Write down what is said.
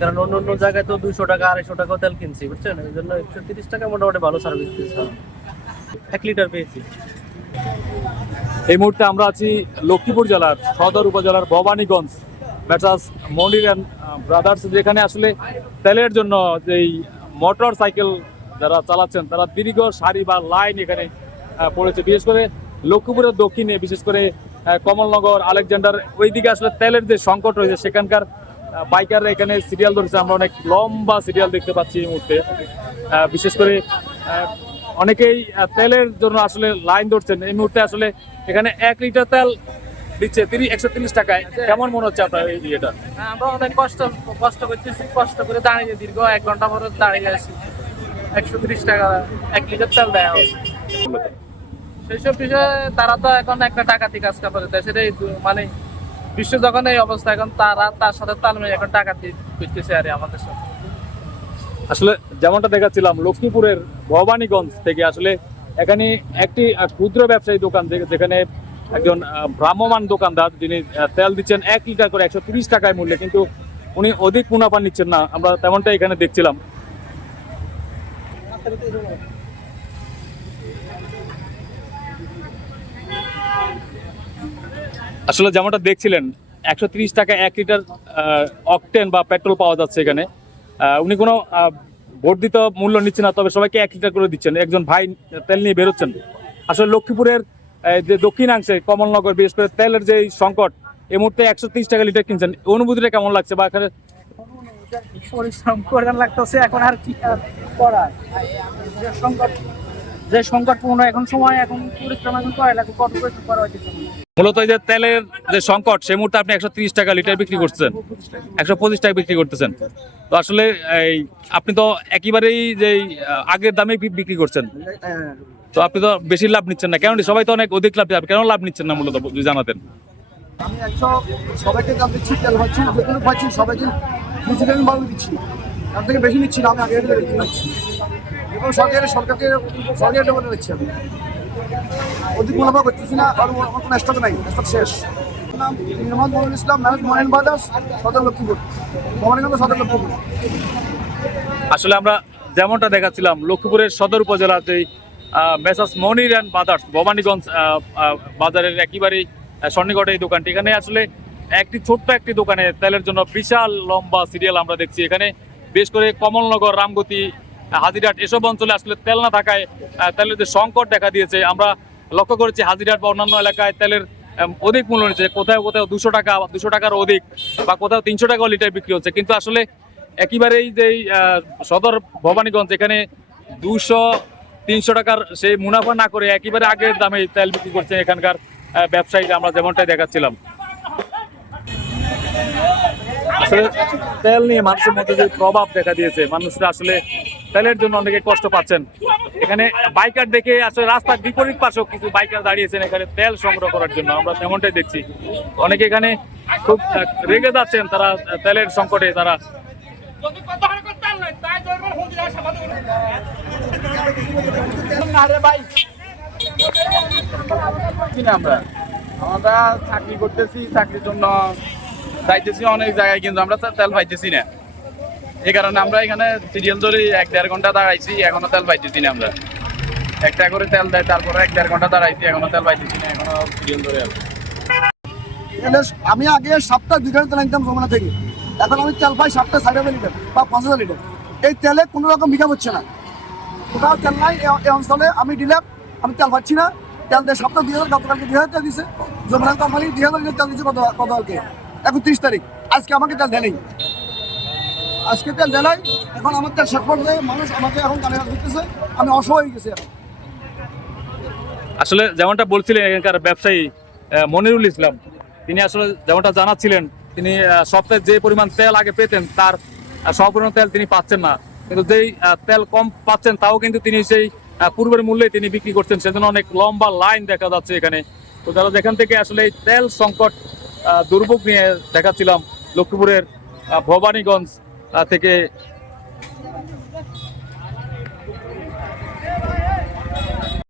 কারণ অন্য অন্য জায়গায় তো 200 টাকা 250 টাকা তেল কিনছি, বুঝছেন? এই জন্য 130 টাকা মোটামুটি ভালো সার্ভিস দিচ্ছে। 1 লিটার পেয়েছি। এই মুহূর্তে আমরা আছি লক্ষ্মীপুর জেলার সদর উপজেলার Bhabaniganj messrs Monir and brothers, যেখানে আসলে তেলের জন্য যেই মোটর সাইকেল যারা চালাচ্ছেন তারা দীর্ঘ সারি বা লাইন এখানে পড়েছে। বিশেষ করে লক্ষ্মীপুরের দক্ষিণে, বিশেষ করে কমলনগর, আলেকজান্ডার ওইদিকে আসলে তেলের যে সংকট রয়েছে সেখানকার বাইকাররা এখানে সিরিয়াল ধরেছে। আমরা অনেক লম্বা সিরিয়াল দেখতে পাচ্ছি এই মুহূর্তে। বিশেষ করে অনেকেই তেলের জন্য আসলে লাইন ধরছেন এই মুহূর্তে। আসলে এখানে 1 লিটার তেল দিচ্ছে 130 টাকায়। কেমন মনে হচ্ছে আপনার এই ইয়েটা? আমরা অনেক কষ্ট করতেছি, কষ্ট করে দাঁড়িয়ে দীর্ঘ 1 ঘন্টা পরে দাঁড়িয়ে আছি। 130 টাকা 1 লিটার তেল দেওয়া হচ্ছে। সেইসব বিষয়ে তারা তো এখন একটা ডাকাতি কাজ করে দেশের এই মানে বিশ্ব যখন এই অবস্থা, এখন তারা তার সাথে তাল মিলিয়ে এখন ডাকাতি করতেছে আর আমাদের সাথে। আসলে যেমনটা দেখাচ্ছিলাম লক্ষ্মীপুরের ভবানীগঞ্জ থেকে, আসলে এখানে একটি ক্ষুদ্র ব্যবসায়ী দোকান যেখানে একজন ভ্রাম্যমান দোকানদার যিনি তেল দিচ্ছেন 1 লিটার করে 130 টাকায় মূল্যে, কিন্তু উনি অধিক মুনাফা নিচ্ছেন না। আমরা তেমনটা এখানে দেখছিলাম। আসলে যেমনটা দেখছিলেন 130 টাকা 1 লিটার অকটেন বা পেট্রোল পাওয়া যাচ্ছে এখানে। উনি কোনো বর্ধিত মূল্য নিচ্ছেন না, তবে সবাইকে 1 লিটার করে দিচ্ছেন। একজন ভাই তেল নিয়ে বেরোচ্ছেন। আসলে লক্ষ্মীপুরের যে দক্ষিণাংশে কমলনগর, বিশেষ করে তেলের যে সংকট, এই মুহূর্তে 130 টাকা লিটার কিনছেন। অনুভূতিটা কেমন লাগছে? বা এখানে পরিশ্রম করে লাগতেছে, এখন আর কি করার, যে সংকটপূর্ণ এখন সময়, এখন পরিশ্রম এখন করা লাগবে, কত পরিশ্রম করা হয়েছে। মূলত এই যে তেলের যে সংকট, সেই মুহূর্তে আপনি 130 টাকা লিটার বিক্রি করতেছেন, 125 টাকা বিক্রি করতেছেন। তো আসলে এই আপনি তো একেবারেই যে আগের দামে বিক্রি করছেন, তো আপনি তো বেশি লাভ নিচ্ছেন না কেন? সবাই তো অনেক অধিক লাভ, কেন লাভ নিচ্ছেন না মূলত যদি জানাতেন। আমি সবাইকে দাম দিচ্ছি, তেল পাচ্ছি, যেগুলো পাচ্ছি সবাইকে বুঝে আমি ভালো দিচ্ছি, তার থেকে বেশি নিচ্ছি না। আমি আগে নিচ্ছি এবং সরকারের ডবলে নিচ্ছি। আমি অধিক মুনাফা করতেছি না, আর আমার কোনো স্টক নাই, স্টক শেষ। নাম মোহাম্মদ মনিরুল ইসলাম, ম্যানেজ মনির ব্রাদার্স, সদর লক্ষ্মীপুর, ভবানীগঞ্জ সদর লক্ষ্মীপুর। আসলে আমরা যেমনটা দেখাচ্ছিলাম লক্ষ্মীপুরের সদর উপজেলার যে messrs Monir and brothers Bhabaniganj বাজারের একেবারেই সন্নিকটে এই দোকানটি। এখানে আসলে ছোট্ট একটি দোকানে তেলের জন্য বিশাল লম্বা সিরিয়াল আমরা দেখছি। এখানে বিশেষ করে কমলনগর, রামগতি, হাজিরহাট এসব অঞ্চলে আসলে তেল না থাকায় তেলের যে সংকট দেখা দিয়েছে। আমরা লক্ষ্য করেছি হাজিরহাট বা অন্যান্য এলাকায় তেলের অধিক মূল্য নিচ্ছে, কোথাও 200 টাকা, 200 টাকার অধিক, বা কোথাও 300 টাকা লিটার বিক্রি হচ্ছে। কিন্তু আসলে একেবারেই যে সদর ভবানীগঞ্জ, এখানে 200-300 টাকার সেই মুনাফা না করে একেবারে আগের দামে তেল বিক্রি করছে এখানকার ব্যবসায়ীরা, আমরা যেমনটাই দেখাচ্ছিলাম। আসলে তেল নিয়ে মানুষের মধ্যে যে প্রভাব দেখা দিয়েছে, মানুষরা আসলে তেলের জন্য অনেকে কষ্ট পাচ্ছেন। এখানে বাইকার দেখে আসলে রাস্তার বিপরীত পাশেও কিছু বাইকার দাঁড়িয়েছেন এখানে তেল সংগ্রহ করার জন্য, আমরা তেমনটাই দেখছি। অনেকে এখানে খুব রেগে যাচ্ছেন, তারা তেলের সংকটে তারা আমরা চাকরি করতেছি, চাকরির জন্য যাইতেছি অনেক জায়গায়, কিন্তু আমরা তেল পাইতেছি না। এই কারণে আমরা এখানে সিরিয়াল ধরে 1-1.5 ঘন্টা দাঁড়াইছি, এখনো তেল পাইতেছি না। আমরা একটা করে তেল দেয়, তারপরে 1-1.5 ঘন্টা দাঁড়াইছি, এখনো তেল পাইতেছি না, এখনো সিরিয়াল ধরে আছে। আমি আগে সপ্তাহে 2 ঘন্টা তেল আনতাম যমুনা থেকে, এখন আমি তেল পাই সপ্তাহে 60,000 লিটার বা 5,000 লিটার। এই তেলে কোনো রকম বিঘা হচ্ছে না, কোথাও তেল নাই এই অঞ্চলে। আমি ডিলার, আমি তেল পাচ্ছি না। তেল দেয় সপ্তাহে 2,000, গতকালকে 2,000 তেল দিছে যমুনা কোম্পানি, 2,000 লিটার তেল দিচ্ছে গতকালকে, এখন 30 তারিখ। আজকে আমাকে তেল দেয়, আজকে তেল দেয়। এখন আমার তেল শেষ পর্যায়ে, মানুষ আমাকে এখন গালি দিতেছে, আমি অসহায় হয়ে গেছি এখন। আসলে যেমনটা বলছিলেন এখানকার ব্যবসায়ী মনিরুল ইসলাম, তিনি আসলে যেমনটা জানাচ্ছিলেন, তিনি সপ্তাহে যে পরিমাণ তেল আগে পেতেন তার সম্পূর্ণ তেল তিনি পাচ্ছেন না। কিন্তু যেই তেল কম পাচ্ছেন তাও কিন্তু তিনি সেই পূর্বের মূল্যে তিনি বিক্রি করছেন, সেজন্য অনেক লম্বা লাইন দেখা যাচ্ছে এখানে। তো যারা যেখান থেকে আসলে এই তেল সংকট দুর্ভোগ নিয়ে দেখাচ্ছিলাম লক্ষ্মীপুরের ভবানীগঞ্জ থেকে